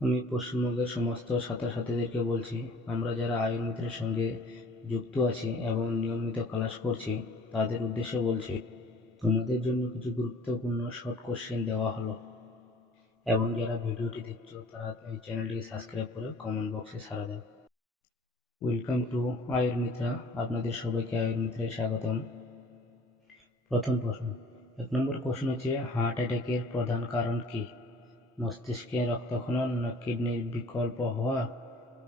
আমি পশ্চিমবঙ্গের সমস্ত ছাত্রছাত্রীদেরকে বলছি, আমরা যারা আয়ুর্মিত্রের সঙ্গে যুক্ত আছি এবং নিয়মিত ক্লাস করছি, তাদের উদ্দেশ্যে বলছি, তোমাদের জন্য কিছু গুরুত্বপূর্ণ শর্ট কোশ্চেন দেওয়া হলো। এবং যারা ভিডিওটি দেখছ, তারা এই চ্যানেলটিকে সাবস্ক্রাইব করে কমেন্ট বক্সে সারা দাও। ওয়েলকাম টু আয়ুর্মিত্রা আপনাদের সবাইকে আয়ুর্মিত্রায় স্বাগতম। প্রথম প্রশ্ন, এক নম্বর কোশ্চেন হচ্ছে হার্ট অ্যাটাকের প্রধান কারণ কী? মস্তিষ্কে রক্তক্ষরণ, না কিডনির বিকল্প হওয়া,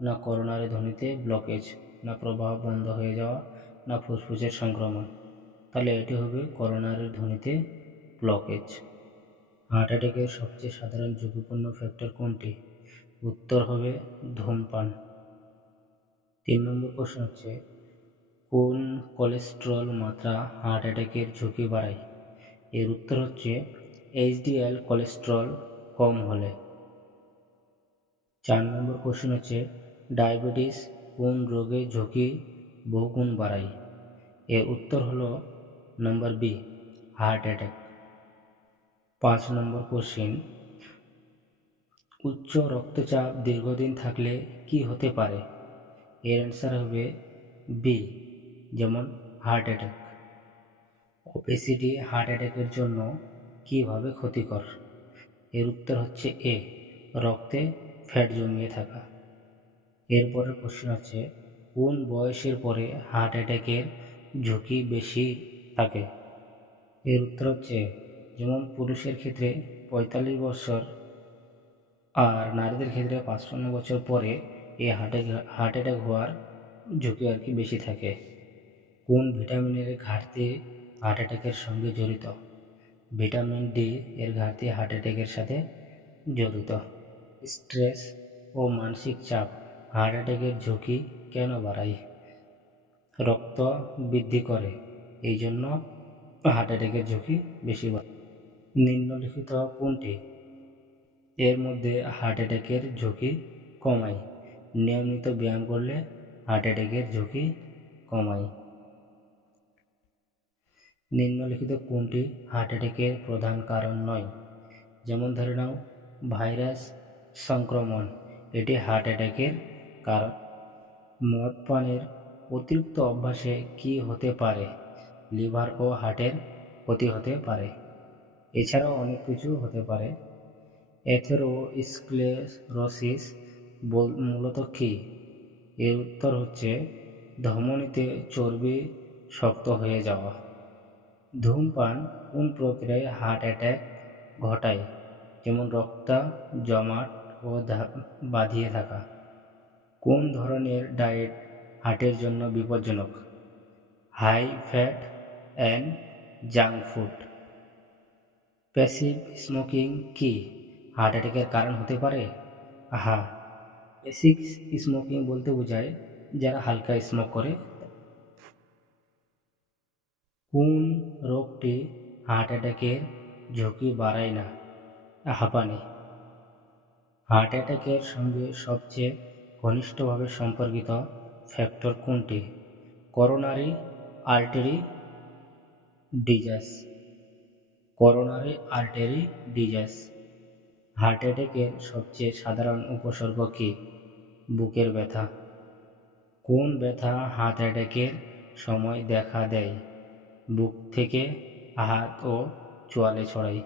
না করোনারি ধ্বনিতে ব্লকেজ না প্রবাহ বন্ধ হয়ে যাওয়া, না ফুসফুসের সংক্রমণ। তাহলে এটি হবে করোনারি ধ্বনিতে ব্লকেজ হার্ট অ্যাটাকের সবচেয়ে সাধারণ ঝুঁকিপূর্ণ ফ্যাক্টর কোনটি? উত্তর হবে ধূমপান। তিন নম্বর প্রশ্ন হচ্ছে, কোন কোলেস্ট্রল মাত্রা হার্ট অ্যাটাকের ঝুঁকি বাড়ায়? এর উত্তর হচ্ছে এইচডিএল কোলেস্ট্রল কম হলে। চার নম্বর কোশ্চেন হচ্ছে, ডায়াবেটিস কোন রোগের ঝুঁকি বহুগুণ বাড়ায়? এর উত্তর হলো নম্বর বি, হার্ট অ্যাটাক। পাঁচ নম্বর কোশ্চেন, উচ্চ রক্তচাপ দীর্ঘদিন থাকলে কি হতে পারে? এর অ্যান্সার হবে বি যেমন হার্ট অ্যাটাক। ওবেসিটি হার্ট অ্যাটাকের জন্য কীভাবে ক্ষতিকর? এর উত্তর হচ্ছে এ, রক্তে ফ্যাট জমিয়ে থাকা। এরপরের কোশ্চেন হচ্ছে, কোন বয়সের পরে হার্ট অ্যাটাকের ঝুঁকি বেশি থাকে? এর উত্তর হচ্ছে, যেমন পুরুষের ক্ষেত্রে পঁয়তাল্লিশ বছর আর নারীদের ক্ষেত্রে পাঁচপান্ন বছর পরে এই হার্ট হার্ট অ্যাটাক হওয়ার ঝুঁকি আর কি বেশি থাকে? কোন ভিটামিনের ঘাটতি হার্ট অ্যাটাকের সঙ্গে জড়িত? ভিটামিন ডি এর ঘাটতি হার্ট অ্যাটাকের সাথে জড়িত। স্ট্রেস ও মানসিক চাপ হার্ট অ্যাটাকের ঝুঁকি কেন বাড়ায়? রক্ত বৃদ্ধি করে, এই জন্য হার্ট অ্যাটাকের ঝুঁকি বেশি বাড়ে। নিম্নলিখিত কোনটি? এর মধ্যে হার্ট অ্যাটাকের ঝুঁকি কমায়। নিয়মিত ব্যায়াম করলে হার্ট অ্যাটাকের ঝুঁকি কমায়। নিম্নলিখিত কোনটি হার্ট অ্যাটাকের প্রধান কারণ নয়? যেমন ধরে নাও ভাইরাস সংক্রমণ, এটি হার্ট অ্যাটাকের কারণ। মদ পানের অতিরিক্ত অভ্যাসে কি হতে পারে? লিভার ও হার্টের ক্ষতি হতে পারে। এছাড়াও অনেক কিছু হতে পারে। অ্যাথেরোস্ক্লেরোসিস মূলত কী? এর উত্তর হচ্ছে, ধমনীতে চর্বি শক্ত হয়ে যাওয়া। ধূমপান কোন প্রক্রিয়ায় হার্ট অ্যাটাক ঘটায়? যেমন রক্ত, জমাট ও বাঁধিয়ে থাকা। কোন ধরনের ডায়েট হার্টের জন্য বিপজ্জনক? High fat and junk food passive smoking কি হার্ট অ্যাটাকের কারণ হতে পারে? হ্যাঁ প্যাসিভ স্মোকিং বলতে বোঝায় যারা হালকা স্মোক করে। কোন রোগটি হার্ট অ্যাটাকের ঝুঁকি বাড়ায় না? হাঁপানি হার্ট অ্যাটাকের সঙ্গে সবচেয়ে ঘনিষ্ঠভাবে সম্পর্কিত ফ্যাক্টর কোনটি? Coronary artery disease coronary artery disease heart অ্যাটাকের সবচেয়ে সাধারণ উপসর্গ কী? বুকের ব্যথা। কোন ব্যথা হার্ট অ্যাটাকের সময় দেখা দেয়? বুক থেকে হাত ও চোয়ালে ছড়ায়